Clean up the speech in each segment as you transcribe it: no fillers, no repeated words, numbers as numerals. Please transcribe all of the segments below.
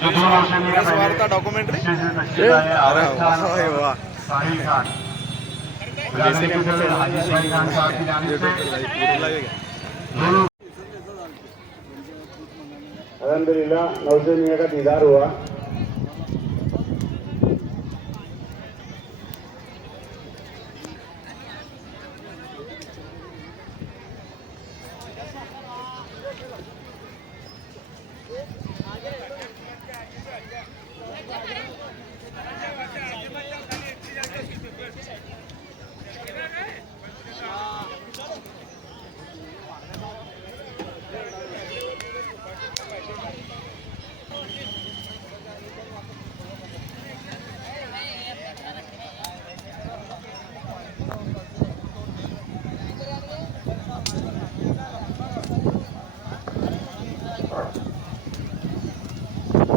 जो दो नौसेना डॉक्यूमेंट्री अल्हम्दुलिल्लाह नौसे मियाँ का दीदार हुआ।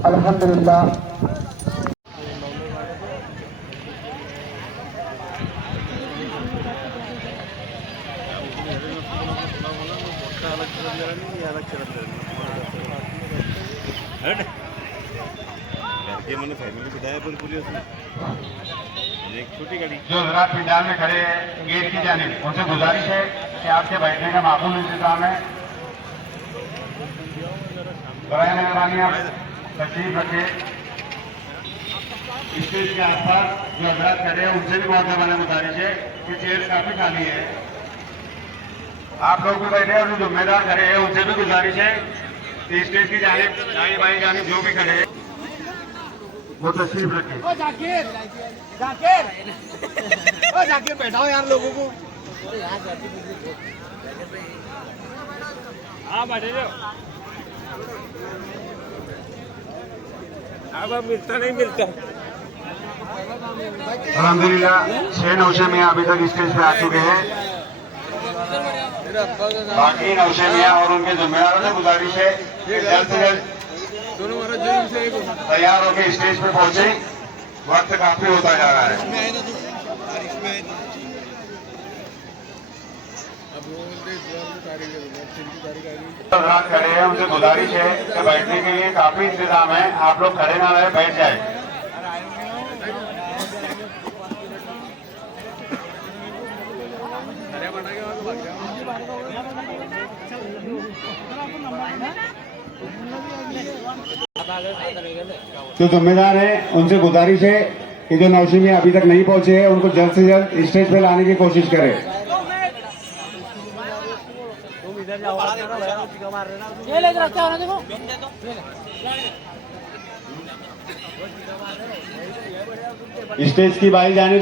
अल्हम्दुलिल्लाह फैमिली बिठाया पूरी पुलिस ने एक छोटी गाड़ी जो हजरात पंडाल में खड़े हैं गेट की जानिब उनसे गुजारिश है कि आपके बैठने का माकूल इंतजाम है। बराए मेहरबानी आप तशरीफ रखे। स्टेज के आसपास जो हजरात खड़े हैं उनसे भी बहुत जमाना गुजारिश है कि चेयर काफी खाली है। आप लोग भी बैठे और जो जिम्मेदार खड़े हैं उनसे भी गुजारिश है कि स्टेज की जानिब दाएं बाएं जानिब जो भी खड़े हैं वो तशरीफ रखें। जाकिर बैठाओ यार लोगों को। हाँ बैठे जाओ। अब मिलता नहीं मिलता। अल्हम्दुलिल्लाह 6 नौशे मियाँ अभी तक स्टेज पे आ चुके हैं। बाकी नौशे मियाँ और उनके जिम्मेदारों से गुजारिश है कि जल्द से जल्द तैयार होकर स्टेज पे पहुंचे। वक्त काफी होता जा रहा है। खड़े हैं उनसे गुजारिश है कि बैठने के लिए काफी इंतजाम है। आप लोग खड़े ना रहे, बैठ जाए। जो जिम्मेदार है उनसे गुजारिश है कि जो नौशी में अभी तक नहीं पहुंचे हैं उनको जल्द से जल्द स्टेज पे लाने की कोशिश करें। स्टेज की बाई जाने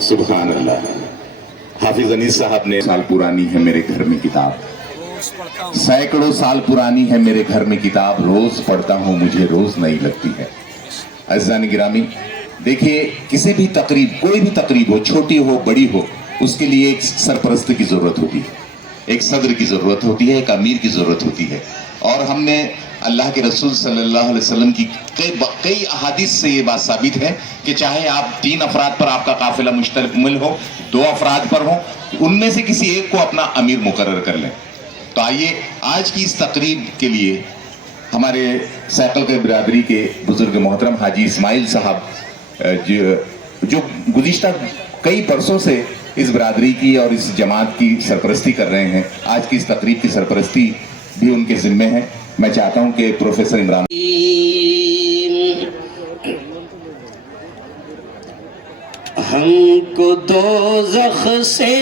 सुभान अल्लाह। हाफिज अनीस साहब ने साल पुरानी है मेरे घर में किताब, सैकड़ों साल पुरानी है मेरे घर में किताब, रोज पढ़ता हूँ मुझे रोज नई लगती है। अज़ीज़ान गिरामी, देखिए किसी भी तकरीब, कोई भी तकरीब हो, छोटी हो बड़ी हो, उसके लिए एक सरपरस्त की जरूरत होती है, एक सदर की जरूरत होती है, एक अमीर की जरूरत होती है। और हमने अल्लाह के रसूल सल्लल्लाहु अलैहि वसल्लम की कई अहादीस से ये बात साबित है कि चाहे आप 3 अफराद पर आपका काफिला मुश्तमिल हो, 2 अफराद पर हो, उनमें से किसी एक को अपना अमीर मुकर्रर कर लें। तो आइए आज की इस तकरीब के लिए हमारे सैकल के बिरादरी के बुजुर्ग मोहतरम हाजी इस्माइल साहब जो गुज़िश्ता कई बरसों से इस बिरादरी की और इस जमात की सरपरस्ती कर रहे हैं, आज की इस तकरीब की सरपरस्ती भी उनके जिम्मे है। मैं चाहता हूं कि प्रोफेसर इमरान हमको दोज़ख से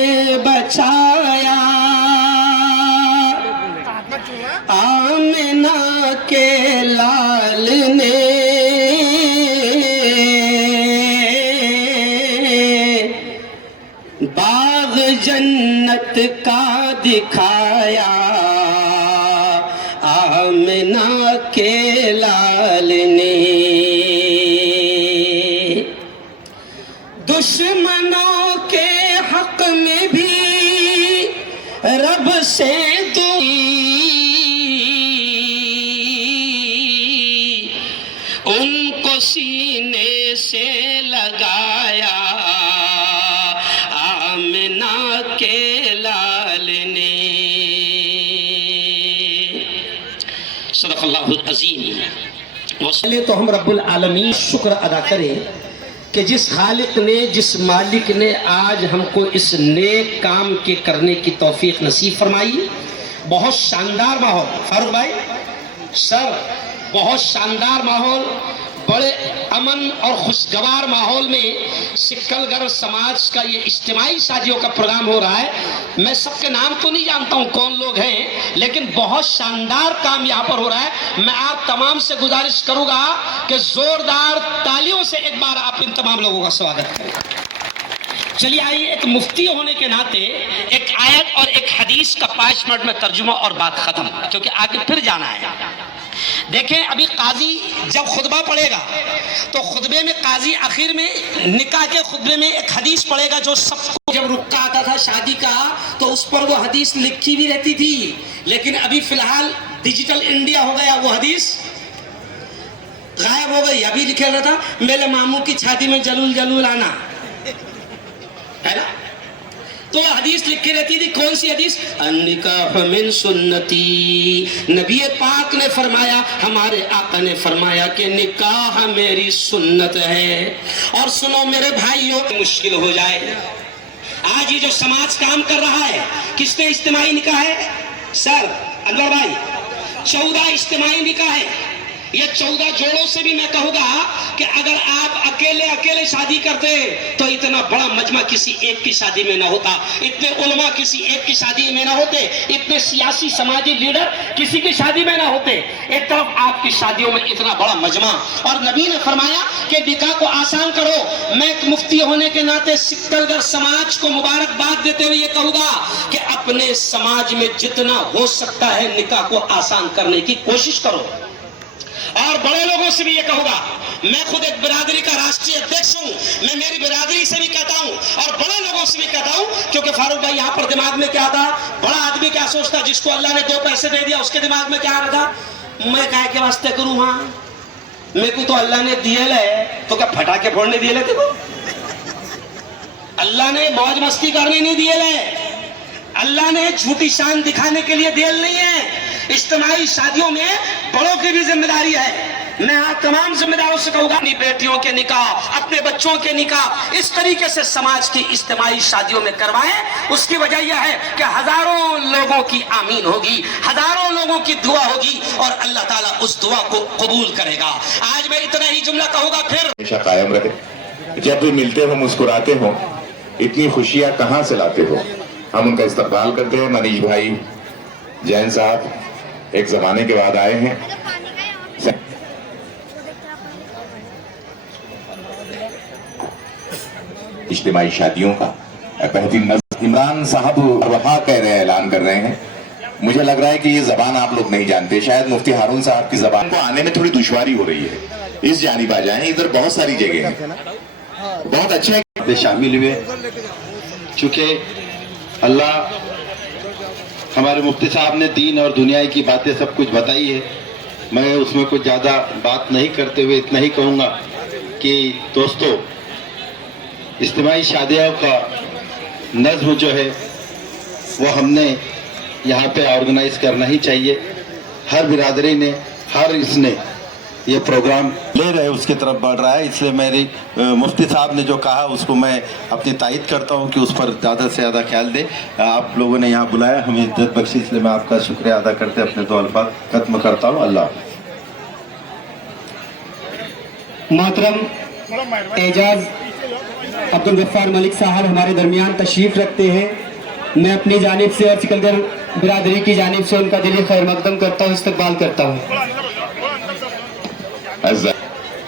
बचाया आमिना के लाल ने, बाग जन्नत का दिखाया आमिना के लाल ने। दुश्मनों के रब से दुई उनको सीने से लगाया आमिना के लाल ने। सदक़ल्लाहुल अज़ीम। पहले तो हम रब्बुल आलमीन शुक्र अदा करें कि जिस खालिक ने, जिस मालिक ने आज हमको इस नेक काम के करने की तौफीक नसीब फरमाई। बहुत शानदार माहौल फारूक भाई सर, बहुत शानदार माहौल, बड़े अमन और खुशगवार माहौल में सिक्कलगढ़ समाज का ये इज्तिमाई शादियों का प्रोग्राम हो रहा है। मैं सबके नाम तो नहीं जानता हूँ कौन लोग हैं, लेकिन बहुत शानदार काम यहाँ पर हो रहा है। मैं आप तमाम से गुजारिश करूँगा कि जोरदार तालियों से एक बार आप इन तमाम लोगों का स्वागत करें। चलिए आइए, एक मुफ्ती होने के नाते एक आयत और एक हदीस का 5 मिनट में तर्जुमा और बात खत्म, क्योंकि आगे फिर जाना है। देखें, अभी काजी जब खुतबा पढ़ेगा तो खुतबे में काजी आखिर में निकाह के खुतबे में एक हदीस पढ़ेगा जो सबको, जब रुक्का आता था शादी का तो उस पर वो हदीस लिखी भी रहती थी, लेकिन अभी फिलहाल डिजिटल इंडिया हो गया, वो हदीस गायब हो गई। अभी लिखा रहता था मेरे मामू की शादी में जलूल जलूल आना, है ना, तो हदीस लिखी रहती थी। कौन सी हदीस? अन्निकाह मिन सुन्नती। नबी पाक ने फरमाया, हमारे आका ने फरमाया कि निकाह मेरी सुन्नत है। और सुनो मेरे भाइयों, मुश्किल हो जाए। आज ये जो समाज काम कर रहा है, किसने इज्तिमाई निकाह है? सर अनवर भाई, 14 इज्तिमाई निकाह है। ये 14 जोड़ों से भी मैं कहूँगा कि अगर आप अकेले अकेले शादी करते तो इतना बड़ा मजमा किसी एक की शादी में ना होता, इतने उलमा किसी एक की शादी में ना होते, इतने सियासी समाजी लीडर किसी की शादी में ना होते। एक तरफ आपकी शादियों में इतना बड़ा मजमा, और नबी ने फरमाया कि निकाह को आसान करो। मैं एक मुफ्ती होने के नाते सिक्कलगढ़ समाज को मुबारकबाद देते हुए ये कहूँगा कि अपने समाज में जितना हो सकता है निकाह को आसान करने की कोशिश करो। और बड़े लोगों से भी ये कहूंगा, मैं खुद एक बिरादरी का राष्ट्रीय अध्यक्ष हूं, मैं मेरी बिरादरी से भी कहता हूं और बड़े लोगों से भी कहता हूं, क्योंकि फारूक भाई यहाँ पर दिमाग में क्या था, बड़ा आदमी क्या सोचता, जिसको अल्लाह ने 2 पैसे दे दिया उसके दिमाग में क्या आ रहा था, मैं काहे के वास्ते करूं, हाँ मेरे को तो अल्लाह ने दिए है, तो क्या फटाके फोड़ने दिए थे? अल्लाह ने मौज मस्ती करने नहीं दिए है, अल्लाह ने झूठी शान दिखाने के लिए दिए नहीं है। इज्तिमाई शादियों में बड़ों की भी जिम्मेदारी है। मैं आप तमाम जिम्मेदारों से कहूंगा, अपनी बेटियों के निकाह, अपने बच्चों के निकाह इस तरीके से समाज की इज्तिमाई शादियों में करवाएं। उसकी वजह यह है कि हजारों लोगों की आमीन होगी, हजारों लोगों की दुआ होगी और अल्लाह ताला उस दुआ को कबूल करेगा। आज मैं इतना ही जुमला कहूंगा, फिर हमेशा कायम रहे। जब भी मिलते हो मुस्कुराते हो, इतनी खुशियां कहाँ से लाते हो। हम उनका इस्तकबाल करते हैं। मनीष भाई जैन साहब एक जमाने के बाद आए हैं। इज्तिमाई शादियों का बेहतरीन नज़र। इमरान साहब वहा कह रहे हैं, ऐलान कर रहे हैं। मुझे लग रहा है कि ये जबान आप लोग नहीं जानते, शायद मुफ्ती हारून साहब की जबान को आने में थोड़ी दुश्वारी हो रही है। इस जानिब आ जाएं, इधर बहुत सारी जगह है, बहुत अच्छा है। शामिल हुए, चूंकि अल्लाह हमारे मुफ्ती साहब ने दीन और दुनिया की बातें सब कुछ बताई है। मैं उसमें कुछ ज़्यादा बात नहीं करते हुए इतना ही कहूँगा कि दोस्तों, इज्तिमाई शादियों का नज़्म जो है वो हमने यहाँ पे ऑर्गेनाइज करना ही चाहिए। हर बिरादरी ने, हर इसने ये प्रोग्राम ले रहे उसकी तरफ बढ़ रहा है। इसलिए मेरी मुफ्ती साहब ने जो कहा उसको मैं अपनी तायद करता हूँ कि उस पर ज़्यादा से ज़्यादा ख्याल दें। आप लोगों ने यहाँ बुलाया, हमें इज्जत बख्शी, इसलिए मैं आपका शुक्रिया अदा करते अपने 2 अल्फाज खत्म करता हूँ। अल्लाह मोहतरम एजाज अब्दुल गफ्फार मलिक साहब हमारे दरमियान तशरीफ रखते हैं। मैं अपनी जानिब से और सिकंदर बिरादरी की जानिब से उनका दिली खैर मकदम करता हूँ, इस्तकबाल करता हूँ।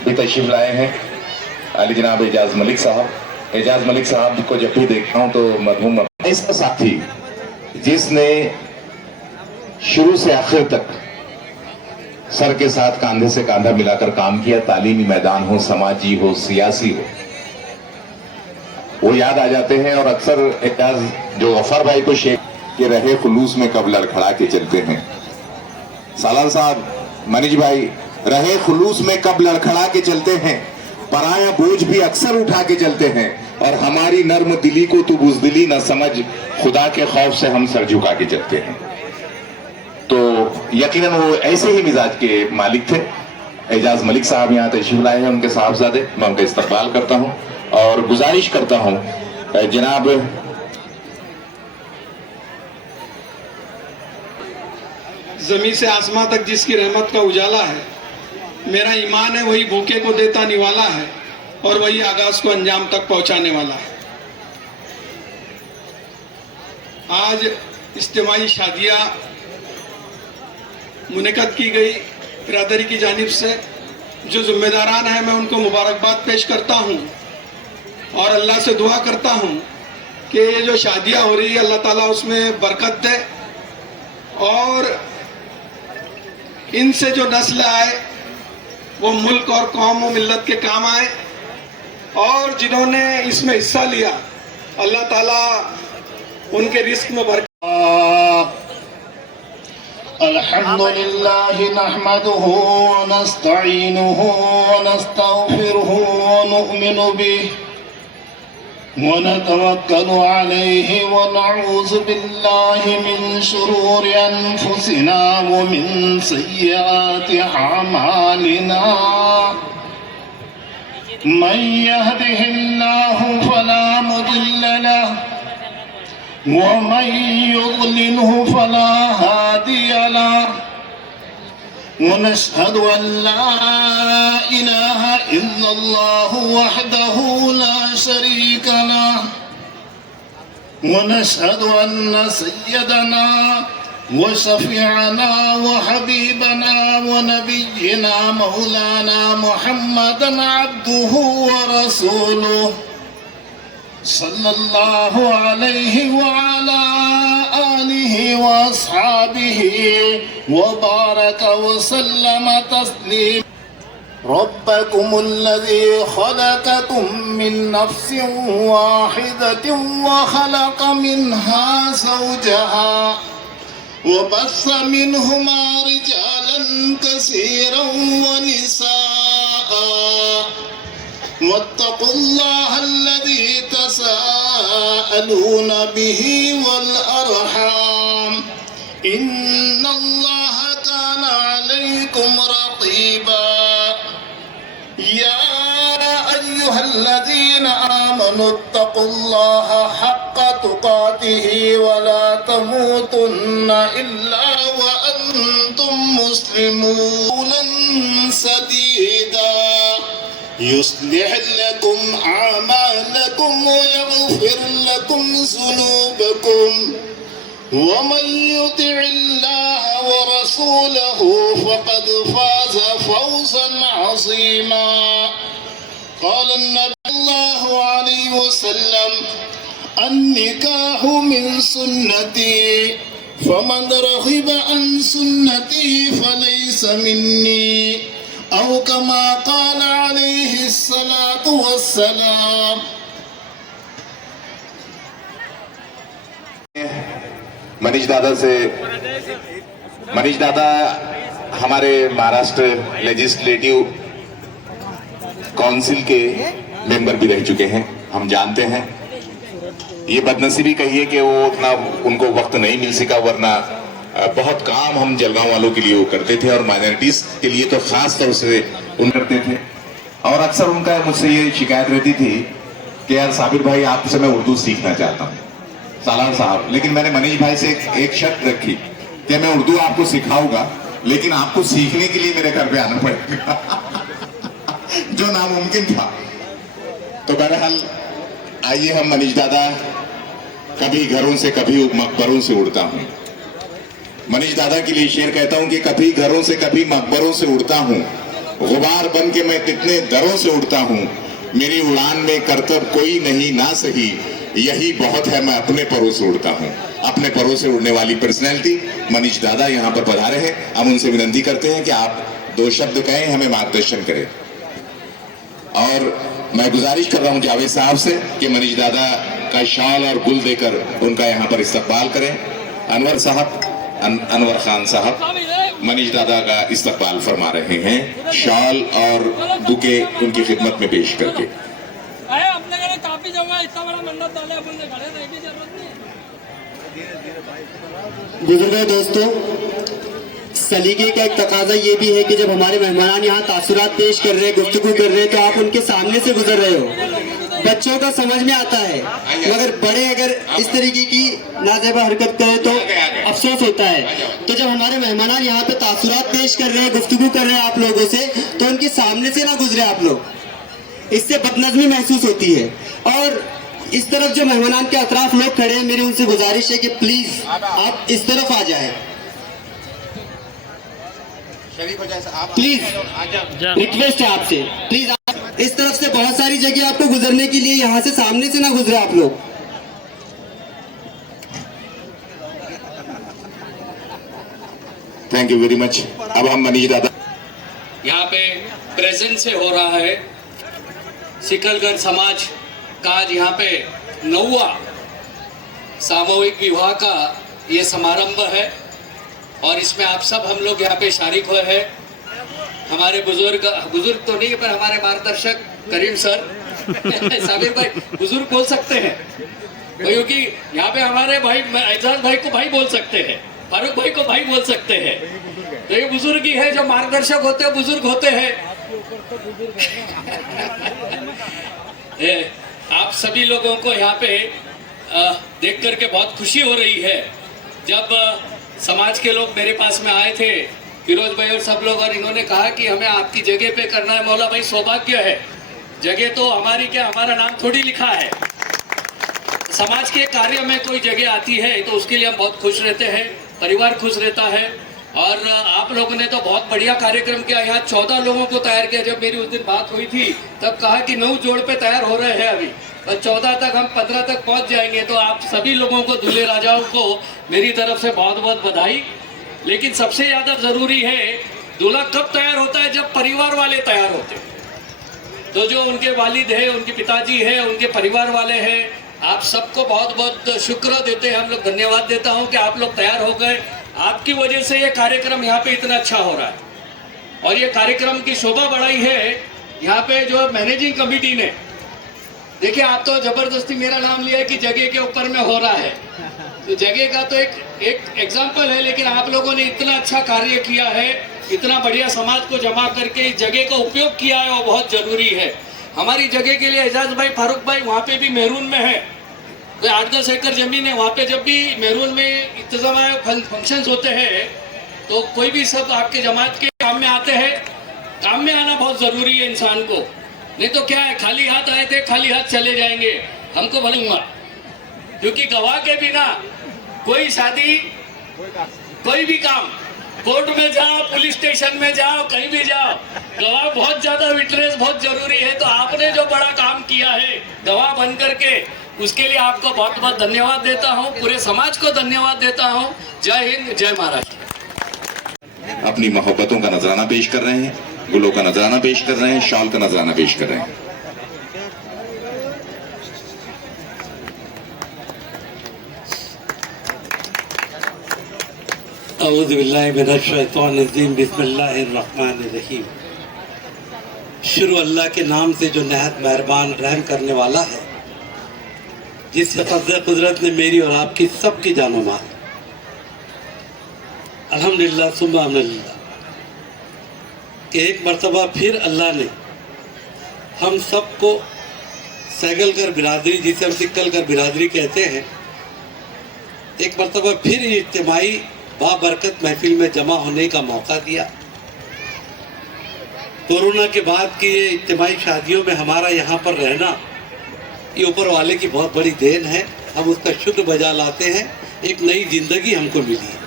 भी तशरीफ लाए हैं अली जनाब एजाज मलिक साहब। एजाज मलिक साहब को जब भी देखता हूँ तो मरहूम इसका साथी, जिसने शुरू से आखिर तक सर के साथ कंधे से कंधा मिलाकर काम किया, तालीमी मैदान हो, समाजी हो, सियासी हो, वो याद आ जाते हैं। और अक्सर एजाज जो गफ्फार भाई को शेख कि रहे खुलूस में कब लड़खड़ा के चलते हैं। सालार साहब, मनीष भाई, रहे खुलूस में कब लड़खड़ा के चलते हैं, पराया बोझ भी अक्सर उठा के चलते हैं, और हमारी नर्म दिली को तू बुज़दिली न समझ, खुदा के खौफ से हम सर झुका के चलते हैं। तो यकीनन वो ऐसे ही मिजाज के मालिक थे। एजाज मलिक साहब यहाँ तशरीफ लाए हैं, उनके साहबजादे, मैं उनका इस्तकबाल करता हूँ और गुजारिश करता हूँ जनाब जमीन से आसमां तक जिसकी रहमत का उजाला है, मेरा ईमान है वही भूखे को देता निवाला है और वही आगाज को अंजाम तक पहुंचाने वाला है। आज इज्तिमाई शादियां मुनक़द की गई बिरादरी की जानिब से। जो जिम्मेदारान हैं मैं उनको मुबारकबाद पेश करता हूं और अल्लाह से दुआ करता हूं कि ये जो शादियां हो रही है अल्लाह ताला उसमें बरकत दे और इनसे जो नस्ल आए वो मुल्क और कौम और मिल्लत के काम आए, और जिन्होंने इसमें हिस्सा लिया अल्लाह ताला उनके रिस्क में बरकत। अल्हम्दुलिल्लाह नहमदुहु व नस्तईनुहु व नस्तगफिरुहु व नु'मिनु बिहि व नतवक्कलु अलैहि व नऊज़ु बिल्लाहि मिन शुरूरि अनफुसिना व मिन सय्यिआति अमालिना। मन यहदिहिल्लाहु फला मुदिल्ल लहु वमन युद्लिल्हु फला हादिय लहु वनशहदु अन ला इलाहा इल्लल्लाहु वहदहु ला शरीका लहु वनशहदु अन्न सय्यदना व शफीअना व हबीबना व नबिय्यना मौलाना मुहम्मदन अब्दुहु व रसूलुहु सल्लल्लाहु अलैहि व अला आलिहि व अस्हाबिहि व बारक व सल्लम तस्लीम। रब्बकुमुल्लज़ी खलक़कुम मिन नफ्सिन वाहिदतिन व खलक़ मिन्हा ज़ौजहा व बस्स मिनहुमा रिजालन कसीरन व निसाअ वत्तकुल्लाह अल्लज़ी तसाअलून बिही वल अरहाम इन्नल्लाह कान अलैकुम रक़ीबा। या अय्युहल्लज़ीना आमनुत्तकुल्लाह हक़्क़ तुक़ातिही वला तमूतुन्ना इल्ला व अंतुम मुस्लिमून सदीदा युस्लिह लकुम आमालकुम व यग़फिर लकुम ज़ुनूबकुम वमन युतिइल्लाह व रसूलहु फ़क़द फ़ाज़ फ़ौज़न अज़ीमा। क़ाल नबी सल्लल्लाहु अलैहि वसल्लम अन्निकाहु मिन सुन्नती फमन रग़िब अन सुन्नती फ़लैस मिन्नी औ कमा क़ाल अलैहि अस्सलातु वस्सलाम। मनीष दादा हमारे महाराष्ट्र लेजिस्लेटिव काउंसिल के मेंबर भी रह चुके हैं। हम जानते हैं ये बदनसीबी कहिए कि वो उतना उनको वक्त नहीं मिल सका, वरना बहुत काम हम जलगांव वालों के लिए वो करते थे और माइनॉरिटीज के लिए तो खास तौर से उन करते थे। और अक्सर उनका मुझसे ये शिकायत रहती थी कि यार साबिर भाई आपसे मैं उर्दू सीखना चाहता हूँ, सालार साहब। लेकिन मैंने मनीष भाई से एक शर्त रखी कि मैं उर्दू आपको सिखाऊंगा, लेकिन आपको सीखने के लिए मेरे घर पे आना पड़ेगा जो नामुमकिन था। तो बहरहाल आइए हम मनीष दादा, कभी घरों से कभी मकबरों से उड़ता हूँ। मनीष दादा के लिए शेर कहता हूँ कि कभी घरों से कभी मकबरों से उड़ता हूँ, गुबार बन के मैं कितने दरों से उड़ता हूँ, मेरी उड़ान में करतब कोई नहीं ना सही, यही बहुत है मैं अपने परों से उड़ता हूँ। अपने परों से उड़ने वाली पर्सनैलिटी मनीष दादा यहाँ पर पधारे हैं। हम उनसे विनती करते हैं कि आप दो शब्द कहें, हमें मार्गदर्शन करें। और मैं गुजारिश कर रहा हूँ जावेद साहब से कि मनीष दादा का शॉल और गुल देकर उनका यहाँ पर इस्तकबाल करें। अनवर साहब अनवर खान साहब मनीष दादा का इस्तकबाल फरमा रहे हैं शॉल और बुके उनकी खिदमत में पेश करके। अपने घर काफी जगह इतना बड़ा मंडप डाले अपन ने खड़े रहने की जरूरत नहीं। बुजुर्ग दोस्तों, सलीके का एक तकाजा ये भी है कि जब हमारे मेहमान यहाँ तासुरात पेश कर रहे हैं, गुफ्तगू कर रहे हैं, तो आप उनके सामने से गुजर रहे हो। बच्चों का समझ में आता है, मगर बड़े अगर इस तरीके की नाजेबा हरकत करें तो अफसोस होता है। तो जब हमारे मेहमान यहाँ पे तासुरात पेश कर रहे हैं, गुफ्तगू कर रहे हैं आप लोगों से, तो उनके सामने से ना गुजरे आप लोग, इससे बदनज़मी महसूस होती है। और इस तरफ जो मेहमान के अतराफ लोग खड़े हैं, मेरी उनसे गुजारिश है कि प्लीज आप इस तरफ आ जाए, प्लीज रिक्वेस्ट है आपसे, प्लीज इस तरफ से बहुत सारी जगह आपको गुजरने के लिए, यहाँ से सामने से ना गुजरे आप लोग। Thank you very much. अब हम मनीष दादा यहाँ पे प्रेजेंट से हो रहा है सिकलगढ़ समाज का आज यहाँ पे 9वां सामूहिक विवाह का ये समारंभ है और इसमें आप सब हम लोग यहाँ पे शारिक हुए हैं। हमारे बुजुर्ग तो नहीं पर हमारे मार्गदर्शक करीम सर साबिर भाई बुजुर्ग बोल सकते हैं क्योंकि यहाँ पे हमारे भाई एजाज भाई को भाई बोल सकते हैं, फारूक भाई को भाई बोल सकते हैं। तो ये बुजुर्ग ही है जो मार्गदर्शक होते हैं, बुजुर्ग होते हैं। आप सभी लोगों को यहाँ पे देख करके बहुत खुशी हो रही है। जब समाज के लोग मेरे पास में आए थे, फिरोज भाई और सब लोग, और इन्होंने कहा कि हमें आपकी जगह पे करना है। मौला भाई सौभाग्य है, जगह तो हमारी क्या, हमारा नाम थोड़ी लिखा है। समाज के कार्य में कोई जगह आती है तो उसके लिए हम बहुत खुश रहते हैं, परिवार खुश रहता है। और आप लोगों ने तो बहुत बढ़िया कार्यक्रम किया। यहाँ 14 लोगों को तैयार किया। जब मेरी उस दिन बात हुई थी तब कहा कि 9 जोड़ पे तैयार हो रहे हैं अभी, और 14 तक हम 15 तक पहुँच जाएंगे। तो आप सभी लोगों को, दूल्हे राजाओं को मेरी तरफ से बहुत बहुत बधाई। लेकिन सबसे ज़्यादा ज़रूरी है दूल्हा कब तैयार होता है, जब परिवार वाले तैयार होते हैं। तो जो उनके वालिद है, उनके पिताजी है, उनके परिवार वाले हैं, आप सबको बहुत बहुत शुक्र देते हैं। हम लोग धन्यवाद देता हूं कि आप लोग तैयार हो गए। आपकी वजह से ये कार्यक्रम यहाँ पे इतना अच्छा हो रहा है। और ये कार्यक्रम की शोभा बढ़ाई है यहाँ पे जो मैनेजिंग कमेटी ने। देखिए, आप तो जबरदस्ती मेरा नाम लिया कि जगह के ऊपर में हो रहा है, तो जगह का तो एक एग्जाम्पल है, लेकिन आप लोगों ने इतना अच्छा कार्य किया है, इतना बढ़िया समाज को जमा करके इस जगह का उपयोग किया है, वो बहुत जरूरी है। हमारी जगह के लिए एजाज भाई, फारूक भाई वहाँ पे भी मेहरून में है, तो 8-10 एकड़ जमीन है वहाँ पे। जब भी मेहरून में इंतजाम फंक्शंस होते हैं तो कोई भी सब आपके जमात के काम में आते हैं। काम में आना बहुत जरूरी है इंसान को, नहीं तो क्या है, खाली हाथ आए थे खाली हाथ चले जाएंगे। हमको भलूंगा, क्योंकि गवाह के बिना कोई शादी, कोई भी काम, कोर्ट में जाओ, पुलिस स्टेशन में जाओ, कहीं भी जाओ, गवाह बहुत ज्यादा, विटनेस बहुत जरूरी है। तो आपने जो बड़ा काम किया है गवाह बन करके, उसके लिए आपको बहुत बहुत धन्यवाद देता हूँ, पूरे समाज को धन्यवाद देता हूँ। जय हिंद, जय महाराष्ट्र। अपनी मोहब्बतों का नजराना पेश कर रहे हैं, गुलों का नजराना पेश कर रहे हैं, शॉल का नजराना पेश कर रहे हैं। औज़ुबिल्लाहिमिनश्शैतानिर्रजीम, बिस्मिल्लाहिर्रहमानिर्रहीम। शुरू अल्लाह के नाम से जो नहायत मेहरबान रहम करने वाला है, जिसके फज़ल कुदरत ने मेरी और आपकी सबकी जानो माल। अल्हम्दुलिल्लाह सुम्मा अल्हम्दुलिल्लाह कि एक मरतबा फिर अल्लाह ने हम सबको सैगलकर बिरादरी, जिसे हम सिकलकर बिरादरी कहते हैं, एक मरतबा फिर इज्तिमाई बाबरकत महफिल में जमा होने का मौका दिया। कोरोना के बाद की ये इज्तिमाई शादियों में हमारा यहाँ पर रहना, ये ऊपर वाले की बहुत बड़ी देन है। हम उसका शुक्र बजा लाते हैं। एक नई जिंदगी हमको मिली है।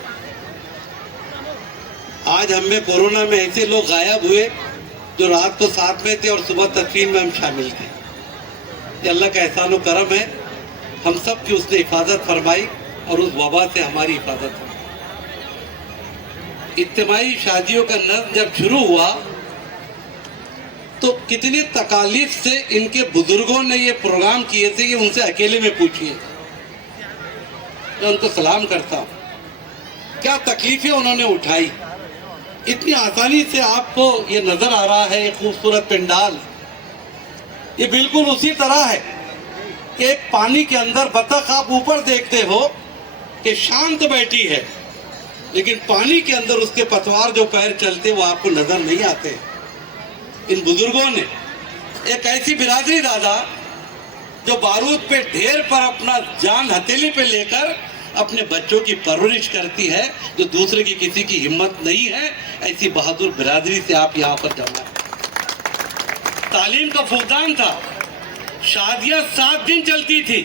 आज हम में कोरोना में ऐसे लोग गायब हुए जो रात को साथ में थे और सुबह तदफीन में हम शामिल थे। ये अल्लाह का एहसान व करम है। हम सब की उसने हिफाजत फरमाई और उस वबा से हमारी हिफाजत फरमाई। इज्तिमाई शादियों का नज़्म जब शुरू हुआ तो कितनी तकालीफ से इनके बुजुर्गों ने ये प्रोग्राम किए थे, ये उनसे अकेले में पूछिए। मैं उनको सलाम करता हूँ। क्या तकलीफें उन्होंने उठाई। इतनी आसानी से आपको ये नजर आ रहा है, ये खूबसूरत पंडाल, ये बिल्कुल उसी तरह है कि एक पानी के अंदर बतख आप ऊपर देखते हो कि शांत बैठी है, लेकिन पानी के अंदर उसके पतवार जो पैर चलते वो आपको नजर नहीं आते। इन बुजुर्गों ने एक ऐसी बिरादरी दादा जो बारूद पे ढेर पर अपना जान हथेली पे लेकर अपने बच्चों की परवरिश करती है, जो दूसरे की किसी की हिम्मत नहीं है, ऐसी बहादुर बिरादरी से आप यहाँ पर जमा। तालीम का फुकदान था, शादियां 7 दिन चलती थी,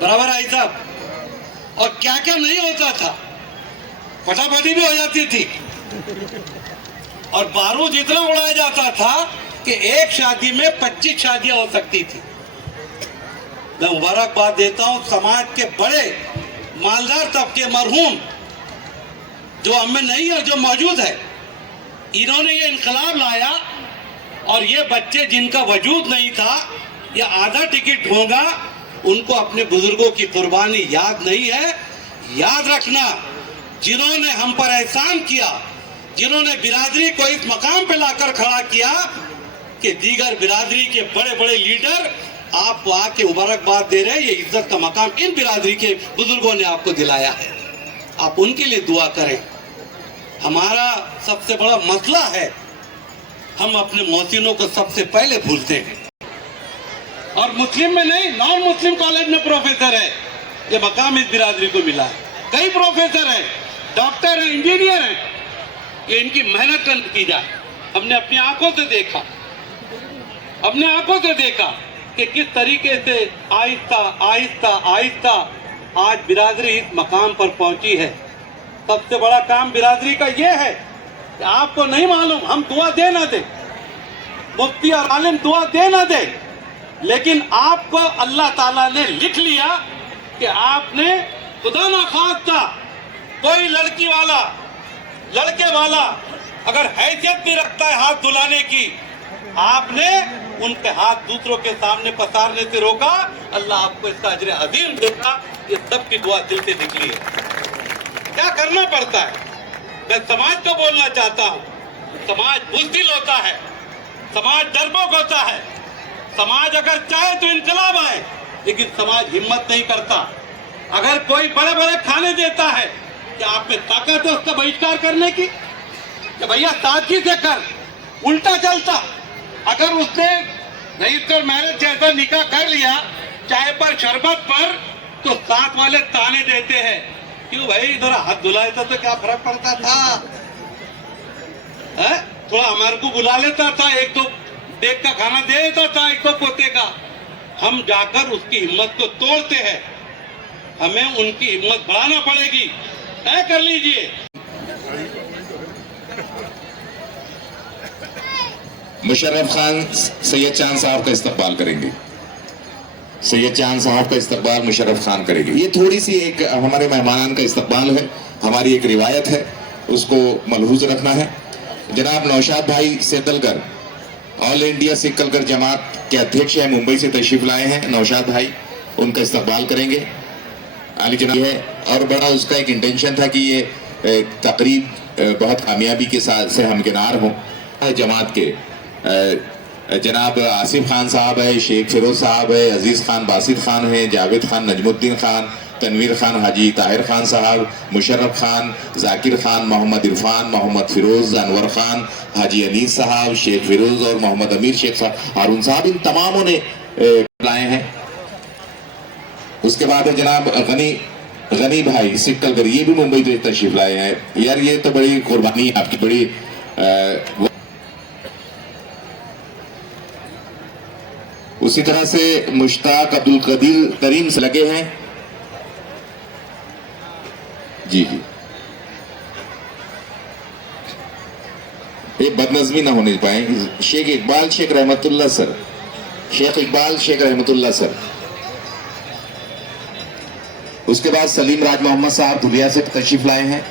बराबर आई साहब, और क्या क्या नहीं होता था, फटाफटी भी हो जाती थी, और बारूद इतना उड़ाया जाता था कि एक शादी में 25 शादियां हो सकती थी। मैं मुबारकबाद देता हूं समाज के बड़े मालदार तबके, मरहूम जो हमें नहीं और जो मौजूद है, इन्होंने ये इनकलाब लाया, और ये बच्चे जिनका वजूद नहीं था, ये आधा टिकट होगा, उनको अपने बुजुर्गों की कुर्बानी याद नहीं है। याद रखना, जिन्होंने हम पर एहसान किया, जिन्होंने बिरादरी को इस मकाम पे लाकर खड़ा किया कि दीगर बिरादरी के बड़े बड़े लीडर आपको आके मुबारकबाद दे रहे हैं, ये इज्जत का मकाम इन बिरादरी के बुजुर्गों ने आपको दिलाया है। आप उनके लिए दुआ करें। हमारा सबसे बड़ा मसला है, हम अपने मोहसिनों को सबसे पहले भूलते हैं, और मुस्लिम में नहीं, नॉन मुस्लिम कॉलेज में प्रोफेसर है, ये मकाम इस बिरादरी को मिला है। कई प्रोफेसर हैं, डॉक्टर हैं, इंजीनियर हैं, ये इनकी मेहनत का नतीजा है। हमने अपनी आंखों से देखा, अपने आंखों से देखा कि किस तरीके से आहिस्ता आहिस्ता आहिस्ता आज बिरादरी इस मकाम पर पहुंची है। सबसे बड़ा काम बिरादरी का यह है कि आपको नहीं मालूम, हम दुआ दे ना दे, मुफ्ती और आलिम दुआ दे ना दे, लेकिन आपको अल्लाह ताला ने लिख लिया कि आपने खुदा ना खास्ता कोई लड़की वाला, लड़के वाला अगर हैसियत भी रखता है हाथ धुलाने की, आपने उनके हाथ दूसरों के सामने पसारने से रोका, अल्लाह आपको इसका अजर अजीम देगा। ये सबकी दुआ दिल से निकली है। क्या करना पड़ता है? मैं समाज को बोलना चाहता हूँ, समाज बुज़दिल होता है, समाज डरपोक होता है, समाज अगर चाहे तो इनकलाब आए, लेकिन समाज हिम्मत नहीं करता। अगर कोई बड़े बड़े खाने देता है, क्या आप में ताकत है उसका बहिष्कार करने की? कि भैया सादगी से कर, उल्टा चलता। अगर उसने रजिस्टर मैरिज जैसा निकाह कर लिया, चाय पर शरबत पर, तो साथ वाले ताने देते हैं, क्यों भाई इधर हाथ धुला लेता तो क्या फर्क पड़ता था, है? थोड़ा हमारे को बुला लेता था, 1-2 देख का खाना दे देता था, 1-2 पोते का। हम जाकर उसकी हिम्मत को तोड़ते हैं, हमें उनकी हिम्मत बढ़ाना पड़ेगी। तय कर लीजिए। मुशर्रफ खान सैयद चांद साहब का इस्तकबाल करेंगे। सैयद चांद साहब का इस्तकबाल मुशर्रफ खान करेंगे। ये थोड़ी सी एक हमारे मेहमान का इस्तकबाल है, हमारी एक रिवायत है, उसको मलहूज रखना है। जनाब नौशाद भाई सेतलकर, ऑल इंडिया सिख कलकर जमात के अध्यक्ष हैं, मुंबई से तशरीफ लाए हैं। नौशाद भाई उनका इस्तकबाल करेंगे। आली जनाब है, और बड़ा उसका एक इंटेंशन था कि ये तकरीब बहुत कामयाबी के साथ से हमकिनार हों। जमात के जनाब आसिफ खान साहब है, शेख फिरोज साहब है, अजीज़ खान बासित खान है, जावेद खान, नजमुद्दीन खान, तनवीर खान, हाजी ताहिर खान साहब, मुशर्रफ खान, जाकिर खान, मोहम्मद इरफान, मोहम्मद फिरोज, अनवर खान, हाजी अनीस साहब, शेख फिरोज और मोहम्मद अमीर शेख साहब, हारून साहब, इन तमामों ने लाए हैं। उसके बाद है जनाब गनी भाई सिक्कलकर, ये भी मुंबई से तशरीफ लाए हैं। यार ये तो बड़ी कुर्बानी आपकी, बड़ी। उसी तरह से मुश्ताक अब्दुल कदीर तरीम से लगे हैं। जी जी, ये बदनज़मी ना होने पाए। शेख इकबाल शेख रहमतुल्लाह सर, शेख इकबाल शेख रहमतुल्लाह सर। उसके बाद सलीम राज मोहम्मद साहब धुलिया से तशरीफ लाए हैं।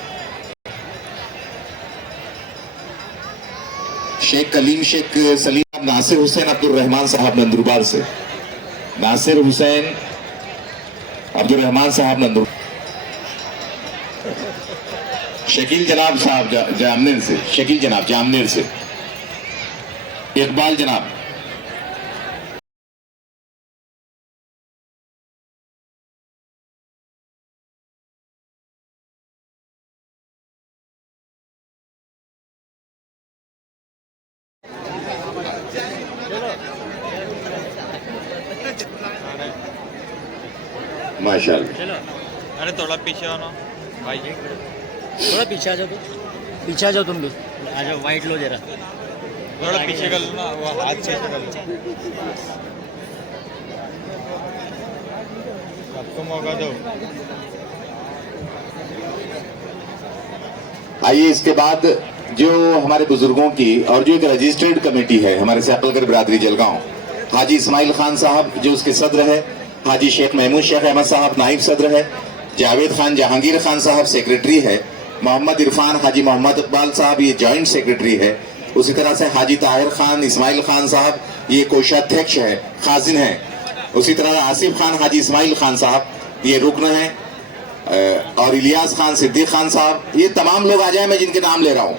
शेख कलीम शेख सलीम, नासिर हुसैन अब्दुल रहमान साहब नंदुरबार से, नासिर हुसैन अब्दुल रहमान साहब नंदुरबार। शकील जनाब साहब जामनेर से, शकील जनाब जामनेर से, इकबाल जनाब। माशाल्लाह। अरे थोड़ा पीछे हो ना भाई, थोड़ा पीछे आ जाओ, पीछे आ जाओ, तुम भी आ जाओ, वाइट लो जरा, थोड़ा पीछे कर लो ना, वो हाथ से कर लो, सबको मौका दो। आइए इसके बाद जो हमारे बुजुर्गों की और जो एक रजिस्टर्ड कमेटी है हमारे सैकलकर बिरादरी जलगांव, हाजी इस्माइल खान साहब जो उसके सदर है, हाजी शेख महमूद शेख अहमद साहब नाइब सदर है, जावेद खान जहांगीर खान साहब सेक्रेटरी है, मोहम्मद इरफान हाजी मोहम्मद इकबाल साहब ये जॉइंट सेक्रेटरी है, उसी तरह से हाजी ताहिर खान इस्माइल खान साहब ये कोषाध्यक्ष है, खाजिन है, उसी तरह आसिफ खान हाजी इस्माइल खान साहब ये रुकन है, और इलियास खान सिद्दीक खान साहब, ये तमाम लोग आ जाए, मैं जिनके नाम ले रहा हूँ,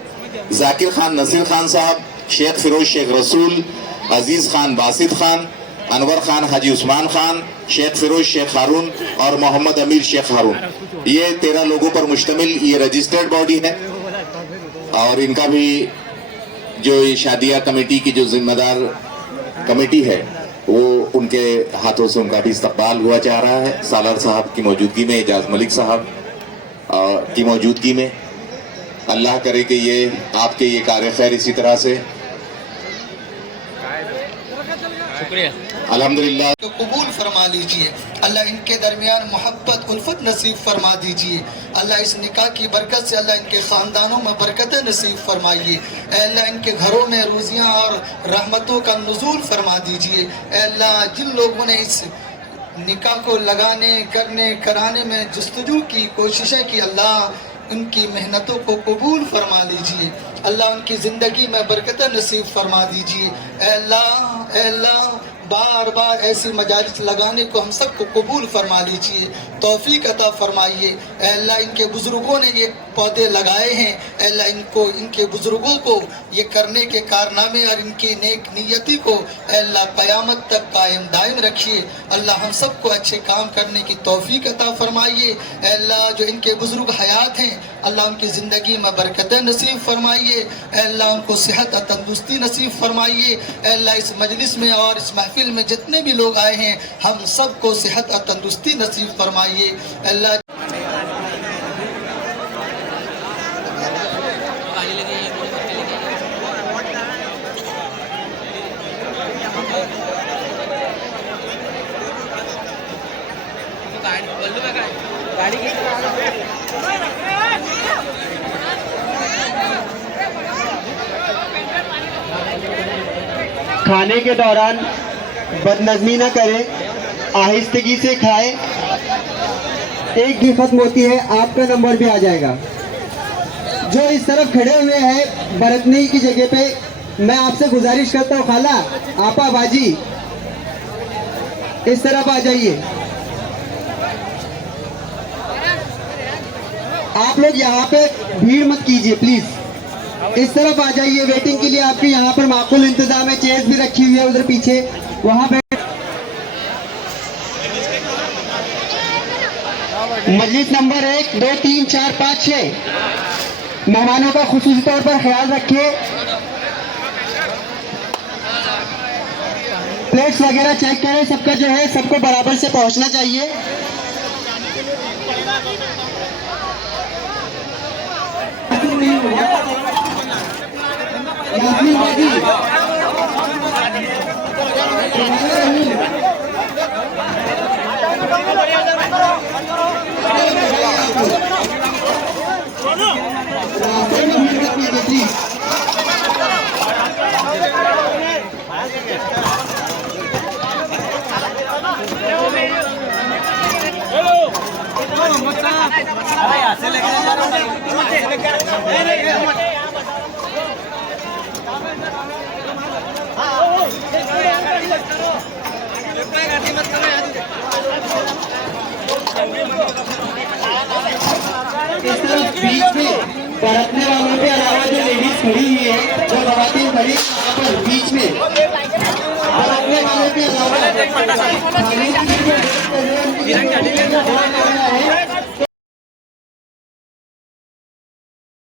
जाकिर खान नसीर खान साहब, शेख फिरोज शेख रसूल, अजीज खान बासित खान, अनवर खान हाजी उस्मान खान, शेख फिरोज शेख हारून और मोहम्मद अमीर शेख हारून, ये 13 लोगों पर मुश्तमिल ये रजिस्टर्ड बॉडी है। और इनका भी जो ये शादिया कमेटी की जो जिम्मेदार कमेटी है वो उनके हाथों से उनका भी इस्तकबाल हुआ जा रहा है, सालार साहब की मौजूदगी में, एजाज मलिक साहब की मौजूदगी में। अल्लाह करे कि ये आपके ये कार्य खैर इसी तरह से अल्हम्दुलिल्लाह तो कबूल फरमा लीजिए। अल्लाह इनके दरमियान मोहब्बत उल्फत नसीब फरमा दीजिए। अल्लाह इस निकाह की बरकत से अल्लाह इनके ख़ानदानों में बरकत नसीब फरमाइए। अल्लाह इनके घरों में रोज़ियाँ और रहमतों का नुज़ूल फरमा दीजिए। अल्लाह जिन लोगों ने इस निकाह को लगाने करने कराने में जस्तजू की कोशिशें की, अल्लाह उनकी मेहनतों को कबूल फरमा लीजिए। अल्लाह उनकी ज़िंदगी में बरकत नसीब फरमा दीजिए। अल्लाह बार बार ऐसी मजालिस लगाने को हम सबको कबूल फरमा लीजिए, तौफीक अता फरमाइए। अल्लाह इनके बुज़ुर्गों ने ये पौधे लगाए हैं, अल्लाह इनको इनके बुज़ुर्गों को ये करने के कारनामे और इनकी नेक नीयती को अल्लाह क़यामत तक कायम दायम रखिए। अल्लाह हम सबको अच्छे काम करने की तौफीक अता फरमाइए। अल्लाह जो इनके बुज़ुर्ग हयात हैं, अल्लाह उनकी ज़िंदगी में बरकत नसीब फरमाइए। अल्लाह उनको सेहत और तंदुरुस्ती नसीब फरमाइए। अल्लाह इस मजलिस में और इस महफिल में जितने भी लोग आए हैं हम सबको सेहत और तंदुरुस्ती नसीब फरमाइए। अल्लाह खाने के दौरान बदनज़मी न करें, आहिस्तगी से खाएं। एक भी खत्म होती है आपका नंबर भी आ जाएगा। जो इस तरफ खड़े हुए हैं बरतने की जगह पे, मैं आपसे गुजारिश करता हूँ, खाला आपा बाजी इस तरफ आ जाइए। आप लोग यहाँ पे भीड़ मत कीजिए प्लीज, इस तरफ आ जाइए। वेटिंग के लिए आपके यहाँ पर माकूल इंतजाम है, चेयर्स भी रखी हुई है उधर पीछे, वहाँ पे। मजलिस नंबर 1, 2, 3, 4, 5, 6 मेहमानों का खुसूसी तौर पर ख्याल रखिए। प्लेट्स वगैरह चेक करें, सबका जो है सबको बराबर से पहुंचना चाहिए। यास्मीन बाजी इस तरफ बीच में में और अपने वाले के अलावा खाने की चीजें देखते हुए उनकी